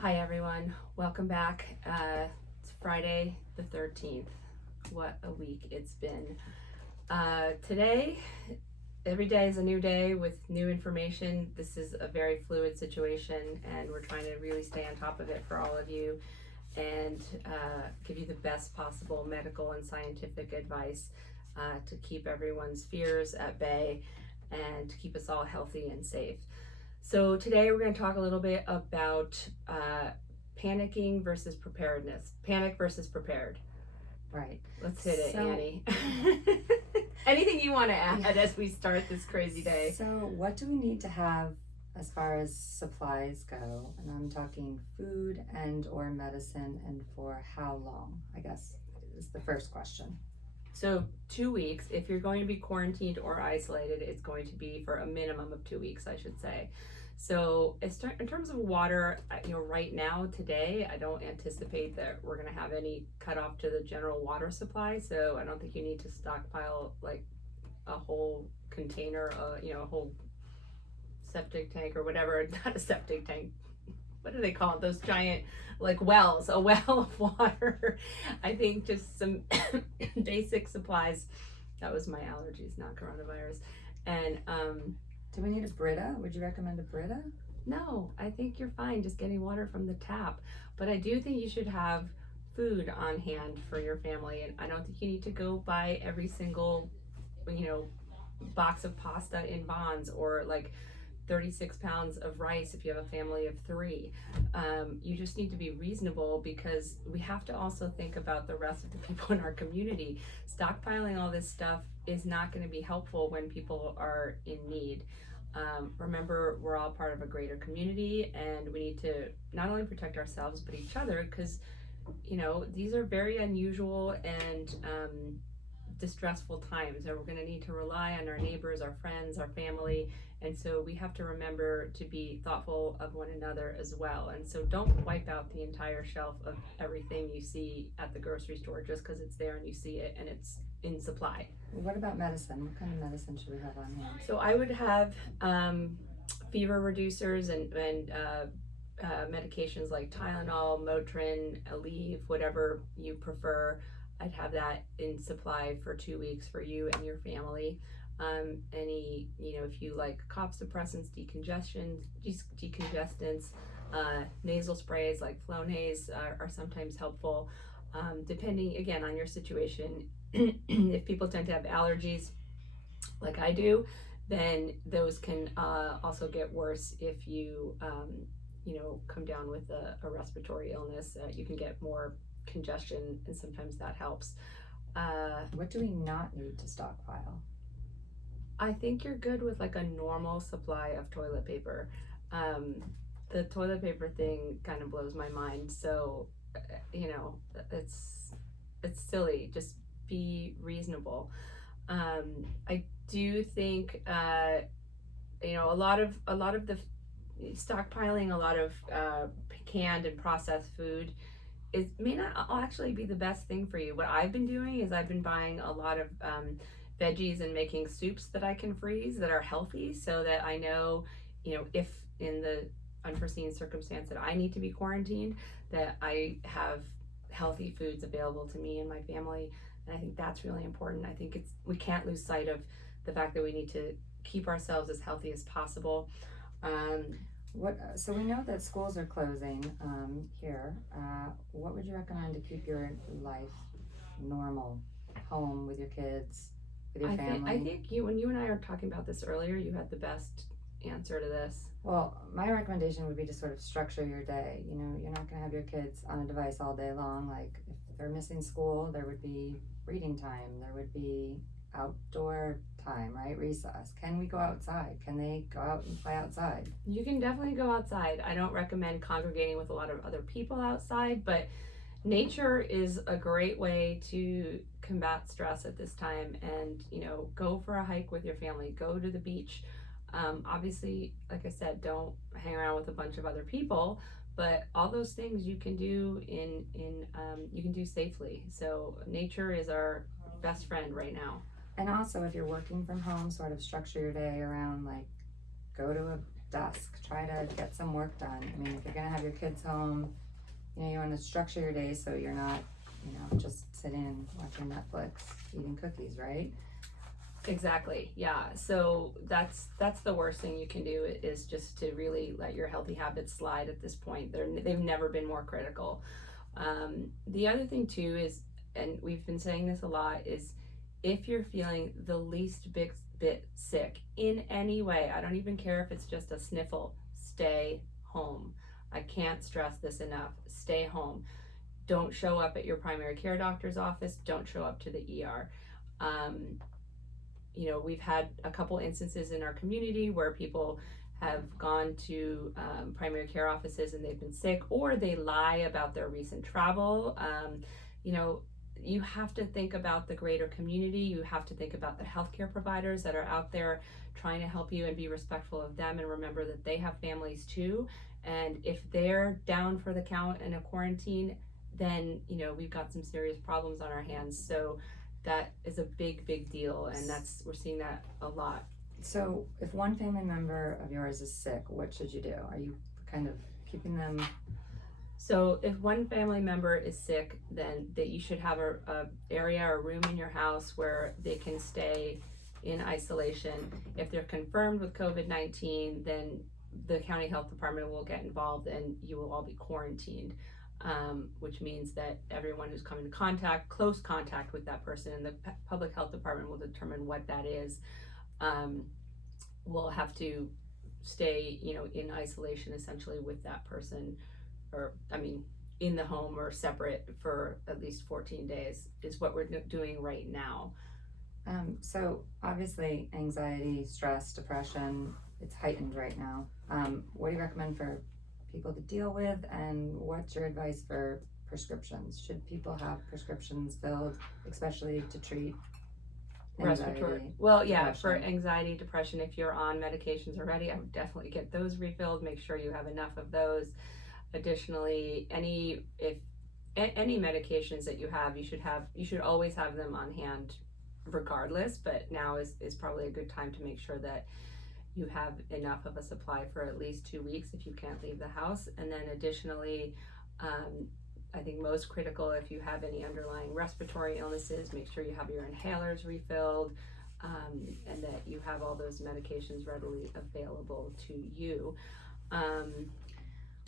Hi everyone, welcome back. It's Friday the 13th. What a week it's been. Today, every day is a new day with new information. This is a very fluid situation and we're trying to really stay on top of it for all of you and give you the best possible medical and scientific advice to keep everyone's fears at bay and to keep us all healthy and safe. So today we're going to talk a little bit about panicking versus preparedness. Panic versus prepared. Right. Let's hit it, Annie. Anything you want to add as we start this crazy day? So what do we need to have as far as supplies go? And I'm talking food and or medicine, and for how long, I guess, is the first question. So 2 weeks. If you're going to be quarantined or isolated, it's going to be for a minimum of 2 weeks, I should say. So in terms of water, right now, today, I don't anticipate that we're going to have any cutoff to the general water supply. So I don't think you need to stockpile like a whole container, a whole septic tank or whatever. Not a septic tank. What do they call it? Those giant like wells, a well of water. I think just some basic supplies. That was my allergies, not coronavirus. And do we need a Brita? Would you recommend a Brita? No, I think you're fine just getting water from the tap. But I do think you should have food on hand for your family. And I don't think you need to go buy every single, box of pasta in Vons or like 36 pounds of rice if you have a family of 3. You just need to be reasonable because we have to also think about the rest of the people in our community. Stockpiling all this stuff is not going to be helpful when people are in need. Remember, we're all part of a greater community and we need to not only protect ourselves but each other because, these are very unusual and distressful times, and we're going to need to rely on our neighbors, our friends, our family, and so we have to remember to be thoughtful of one another as well. And so don't wipe out the entire shelf of everything you see at the grocery store just because it's there and you see it and it's in supply. What about medicine? What kind of medicine should we have on hand? So I would have fever reducers and medications like Tylenol, Motrin, Aleve, whatever you prefer. I'd have that in supply for 2 weeks for you and your family. If you like cough suppressants, decongestants, nasal sprays like Flonase are sometimes helpful, depending again on your situation. If people tend to have allergies like I do, then those can also get worse if you come down with a respiratory illness. You can get more congestion and sometimes that helps. What do we not need to stockpile? I think you're good with like a normal supply of toilet paper. The toilet paper thing kind of blows my mind. So, it's silly. Just be reasonable. I do think, a lot of the stockpiling, a lot of canned and processed food, it may not actually be the best thing for you. What I've been doing is I've been buying a lot of veggies and making soups that I can freeze that are healthy so that I know, if in the unforeseen circumstance that I need to be quarantined, that I have healthy foods available to me and my family. And I think that's really important. I think we can't lose sight of the fact that we need to keep ourselves as healthy as possible. So we know that schools are closing here. What would you recommend to keep your life normal, home with your kids, with your family? I think when you and I were talking about this earlier, you had the best answer to this. Well, my recommendation would be to sort of structure your day. You're not going to have your kids on a device all day long. Like if they're missing school, there would be reading time. There would be outdoor time, right? Recess. Can we go outside? Can they go out and play outside? You can definitely go outside. I don't recommend congregating with a lot of other people outside, but nature is a great way to combat stress at this time. And go for a hike with your family, go to the beach. Obviously, like I said, don't hang around with a bunch of other people, but all those things you can do you can do safely. So nature is our best friend right now. And also, if you're working from home, sort of structure your day around, like, go to a dusk. Try to get some work done. I mean, if you're gonna have your kids home, you want to structure your day so you're not, just sitting watching Netflix, eating cookies, right? Exactly. Yeah. So that's the worst thing you can do is just to really let your healthy habits slide at this point. They've never been more critical. The other thing too is, and we've been saying this a lot, is if you're feeling the least bit sick in any way, I don't even care if it's just a sniffle, stay home. I can't stress this enough. Stay home. Don't show up at your primary care doctor's office. Don't show up to the ER. We've had a couple instances in our community where people have gone to primary care offices and they've been sick, or they lie about their recent travel. You have to think about the greater community. You have to think about the healthcare providers that are out there trying to help you, and be respectful of them, and remember that they have families too. And if they're down for the count in a quarantine, then we've got some serious problems on our hands. So that is a big deal, and we're seeing that a lot. So if one family member of yours is sick, what should you do? Are you kind of keeping them? So if one family member is sick, then that you should have a area or room in your house where they can stay in isolation. If they're confirmed with COVID-19, then the county health department will get involved and you will all be quarantined. Which means that everyone who's come in close contact with that person, and the public health department will determine what that is, will have to stay, in isolation essentially with that person, in the home or separate for at least 14 days is what we're doing right now. So obviously anxiety, stress, depression, it's heightened right now. What do you recommend for people to deal with, and what's your advice for prescriptions? Should people have prescriptions filled, especially to treat respiratory? Well, yeah, depression. For anxiety, depression, if you're on medications already, I would definitely get those refilled. Make sure you have enough of those. Additionally, any medications that you have, you should always have them on hand regardless, but now is probably a good time to make sure that you have enough of a supply for at least 2 weeks if you can't leave the house. And then additionally, I think most critical, if you have any underlying respiratory illnesses, make sure you have your inhalers refilled, and that you have all those medications readily available to you.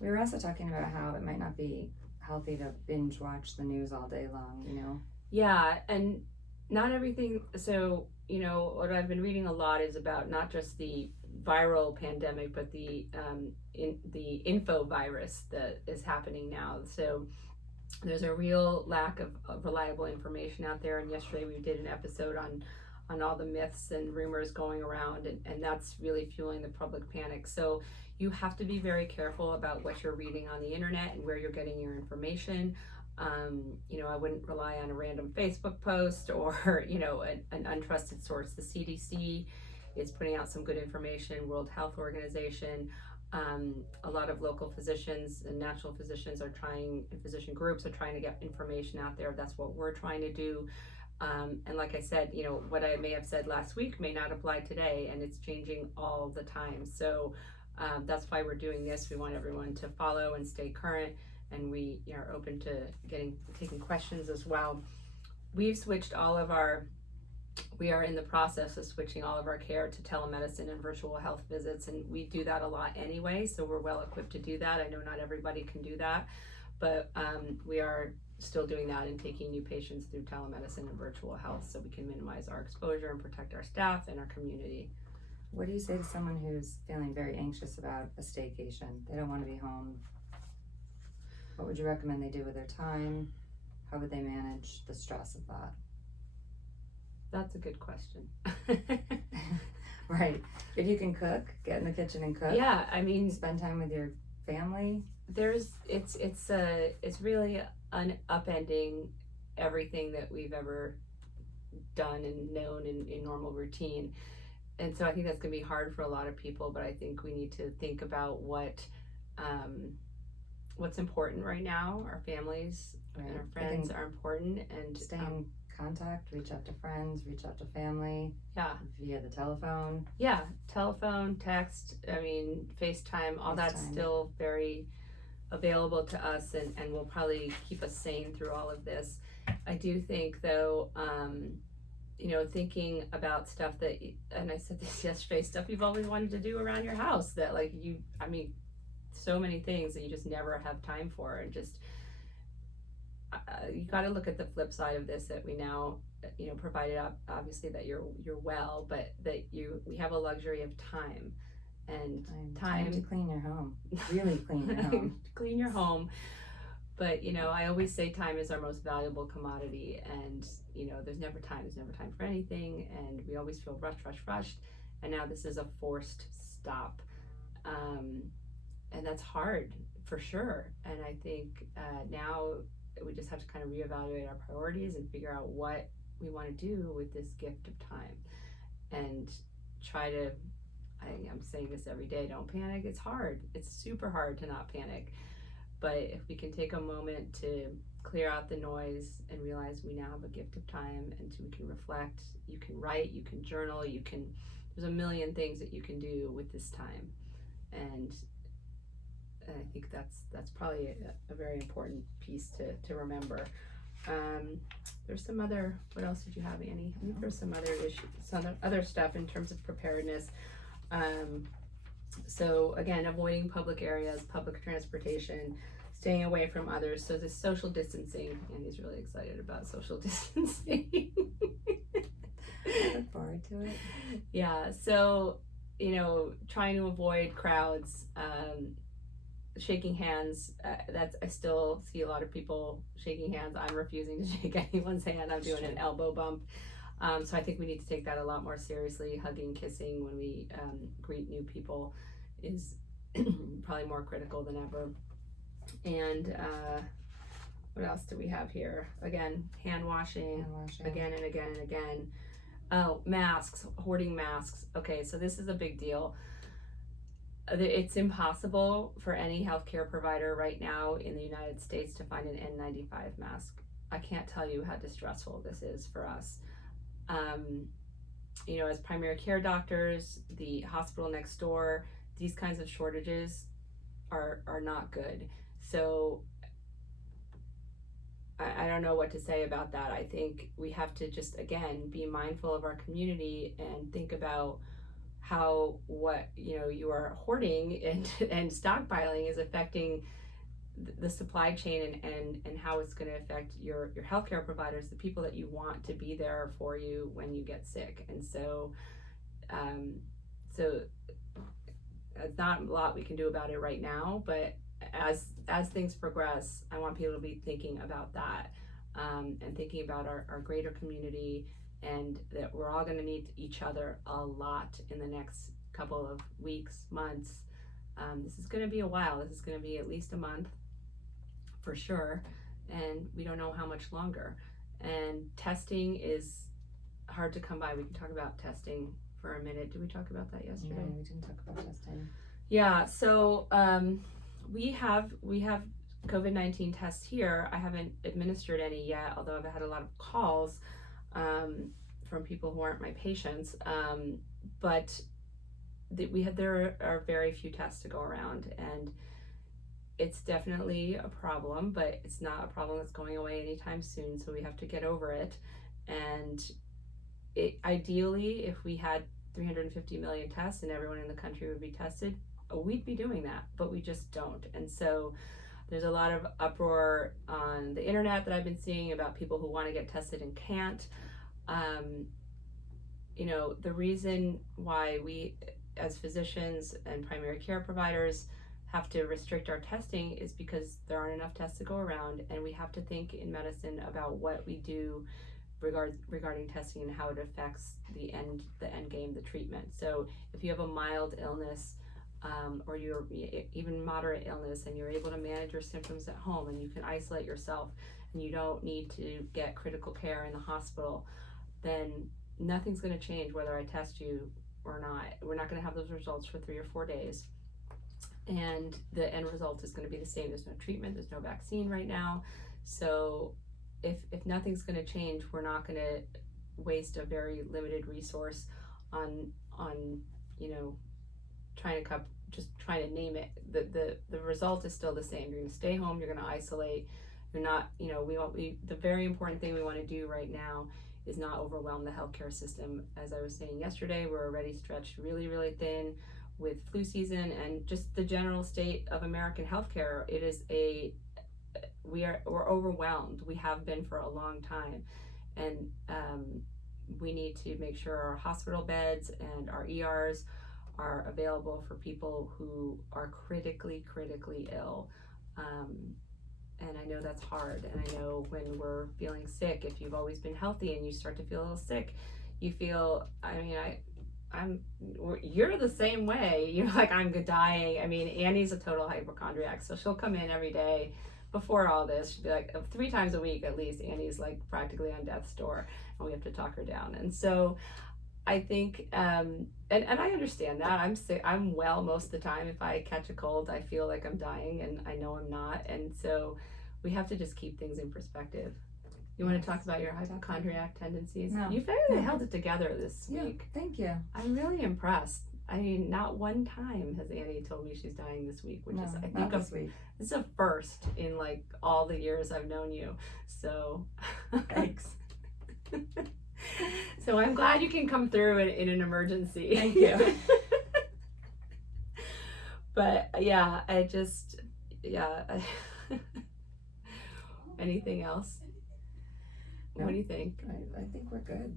We were also talking about how it might not be healthy to binge watch the news all day long, Yeah, and not everything. So what I've been reading a lot is about not just the viral pandemic, but the info virus that is happening now. So there's a real lack of reliable information out there. And yesterday we did an episode on all the myths and rumors going around, and that's really fueling the public panic. So you have to be very careful about what you're reading on the internet and where you're getting your information. I wouldn't rely on a random Facebook post or, an untrusted source. The CDC is putting out some good information, World Health Organization. A lot of local physicians and natural physicians and physician groups are trying to get information out there. That's what we're trying to do. And like I said, what I may have said last week may not apply today, and it's changing all the time. So that's why we're doing this. We want everyone to follow and stay current, and we are open to taking questions as well. We are in the process of switching all of our care to telemedicine and virtual health visits, and we do that a lot anyway, so we're well equipped to do that. I know not everybody can do that, but we are still doing that and taking new patients through telemedicine and virtual health so we can minimize our exposure and protect our staff and our community. What do you say to someone who's feeling very anxious about a staycation? They don't want to be home. What would you recommend they do with their time? How would they manage the stress of that? That's a good question. Right. If you can cook, get in the kitchen and cook. Yeah, spend time with your family. It's really upending everything that we've ever done and known in normal routine. And so I think that's going to be hard for a lot of people, but I think we need to think about what's important right now. Our families and our friends are important, and staying contact, reach out to friends, reach out to family. Yeah. Via the telephone. Yeah, telephone, text, I mean, FaceTime, all that's FaceTime. still very available to us and will probably keep us sane through all of this. I do think though, thinking about stuff that, and I said this yesterday, stuff you've always wanted to do around your house that so many things that you just never have time for, and just, you got to look at the flip side of this, that we now, provided obviously that you're well, but that we have a luxury of time, and time to clean your home, really clean your home. Clean your home. But I always say time is our most valuable commodity, and there's never time for anything, and we always feel rushed, and now this is a forced stop, and that's hard for sure. And I think now we just have to kind of reevaluate our priorities and figure out what we want to do with this gift of time, and try to, I'm saying this every day, don't panic. It's hard. It's super hard to not panic. But if we can take a moment to clear out the noise and realize we now have a gift of time, and so we can reflect, you can write, you can journal, there's a million things that you can do with this time. And I think that's probably a very important piece to remember. There's some other, what else did you have, Annie? I think there's some other issues, some other stuff in terms of preparedness. So again, avoiding public areas, public transportation, staying away from others. So the social distancing, Annie's really excited about social distancing. Look forward to it. Yeah, so, trying to avoid crowds, shaking hands, I still see a lot of people shaking hands. I'm refusing to shake anyone's hand. I'm doing an elbow bump. So I think we need to take that a lot more seriously. Hugging, kissing when we greet new people is probably more critical than ever. And what else do we have here? Again, hand washing. Again and again and again. Oh, masks, hoarding masks. Okay, so this is a big deal. It's impossible for any healthcare provider right now in the United States to find an N95 mask. I can't tell you how distressful this is for us. As primary care doctors, the hospital next door, these kinds of shortages are not good. So I don't know what to say about that. I think we have to just, again, be mindful of our community and think about how what you are hoarding and stockpiling is affecting the supply chain, and how it's going to affect your healthcare providers, the people that you want to be there for you when you get sick. And so it's not a lot we can do about it right now, but as things progress, I want people to be thinking about that, and thinking about our greater community, and that we're all going to need each other a lot in the next couple of weeks, months. This is going to be a while. This is going to be at least a month for sure, and we don't know how much longer. And testing is hard to come by. We can talk about testing for a minute. Did we talk about that yesterday? No, we didn't talk about testing. Yeah, so we have COVID-19 tests here. I haven't administered any yet, although I've had a lot of calls from people who aren't my patients. But there are very few tests to go around, and it's definitely a problem, but it's not a problem that's going away anytime soon, so we have to get over it. And ideally, if we had 350 million tests and everyone in the country would be tested, we'd be doing that, but we just don't. And so there's a lot of uproar on the internet that I've been seeing about people who want to get tested and can't. The reason why we as physicians and primary care providers have to restrict our testing is because there aren't enough tests to go around, and we have to think in medicine about what we do regarding testing and how it affects the end game, the treatment. So if you have a mild illness, or you're even moderate illness, and you're able to manage your symptoms at home, and you can isolate yourself, and you don't need to get critical care in the hospital, then nothing's going to change whether I test you or not. We're not going to have those results for 3 or 4 days, and the end result is going to be the same. There's no treatment, there's no vaccine right now. So if nothing's going to change, we're not going to waste a very limited resource on trying to name it. The result is still the same. You're going to stay home, you're going to isolate. You're not, the very important thing we want to do right now is not overwhelm the healthcare system. As I was saying yesterday, we're already stretched really, really thin with flu season and just the general state of American healthcare. We're overwhelmed. We have been for a long time, and we need to make sure our hospital beds and our ERs are available for people who are critically ill. And I know that's hard, and I know when we're feeling sick, if you've always been healthy and you start to feel a little sick, you feel, you're the same way. You're like, I'm dying. I mean, Annie's a total hypochondriac, so she'll come in every day. Before all this, she'd be like 3 times a week at least. Annie's like practically on death's door, and we have to talk her down. And so I think, and I understand that. I'm sick. I'm well most of the time. If I catch a cold, I feel like I'm dying, and I know I'm not. And so we have to just keep things in perspective. You want to talk about your hypochondriac tendencies? No. You fairly held it together this week. Thank you. I'm really impressed. I mean, not one time has Annie told me she's dying this week, which is, I think, this week. It's a first in like all the years I've known you. So Thanks. So I'm glad you can come through in an emergency. Thank you. But yeah, anything else? No. What do you think? I think we're good.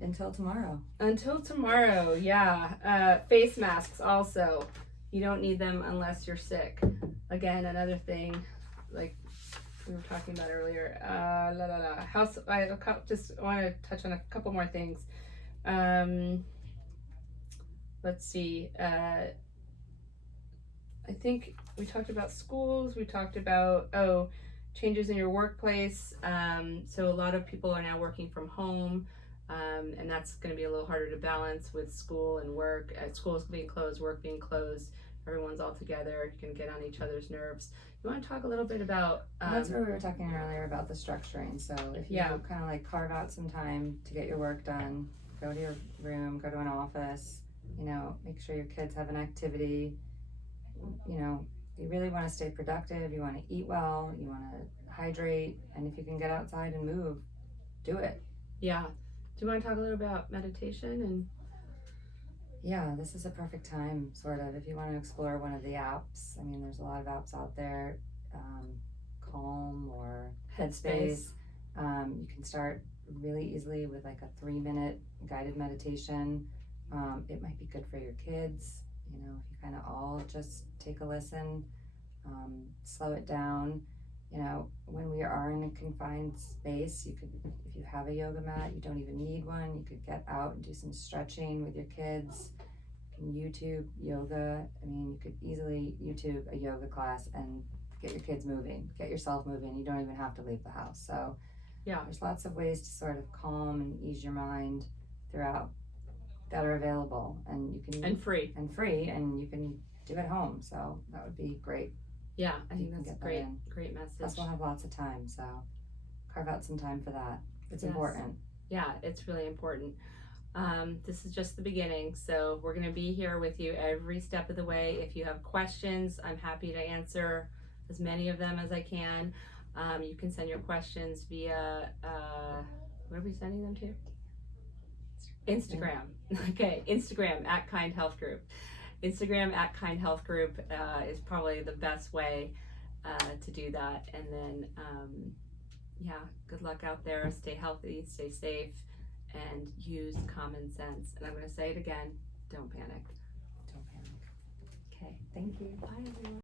Until tomorrow. Until tomorrow, yeah. Face masks also. You don't need them unless you're sick. Again, another thing, like we were talking about earlier. I just want to touch on a couple more things. Let's see. I think we talked about schools. We talked about changes in your workplace. So a lot of people are now working from home. And that's going to be a little harder to balance with school and work. School's being closed, work being closed. Everyone's all together. You can get on each other's nerves. You want to talk a little bit about... that's where we were talking earlier about the structuring. So if you kind of like carve out some time to get your work done, go to your room, go to an office, make sure your kids have an activity. You really want to stay productive. You want to eat well. You want to hydrate. And if you can get outside and move, do it. Yeah. Do you want to talk a little about meditation? And yeah, this is a perfect time, sort of, if you want to explore one of the apps. I mean, there's a lot of apps out there, Calm or Headspace. You can start really easily with like a 3-minute guided meditation. It might be good for your kids. If you kind of all just take a listen, slow it down. When we are in a confined space, you could, if you have a yoga mat, you don't even need one. You could get out and do some stretching with your kids. You can YouTube yoga. I mean, you could easily YouTube a yoga class and get your kids moving, get yourself moving. You don't even have to leave the house. So yeah, there's lots of ways to sort of calm and ease your mind throughout that are available, and you can free, and you can do at home. So that would be great. Yeah, I think that's a great message. Plus we'll have lots of time, so carve out some time for that. It's important. Yeah, it's really important. This is just the beginning, so we're going to be here with you every step of the way. If you have questions, I'm happy to answer as many of them as I can. You can send your questions via, what are we sending them to? Instagram. Okay, Instagram @KindHealthGroup. Instagram @KindHealthGroup is probably the best way to do that. And then, good luck out there. Stay healthy, stay safe, and use common sense. And I'm going to say it again, don't panic. Don't panic. Okay. Thank you. Bye, everyone.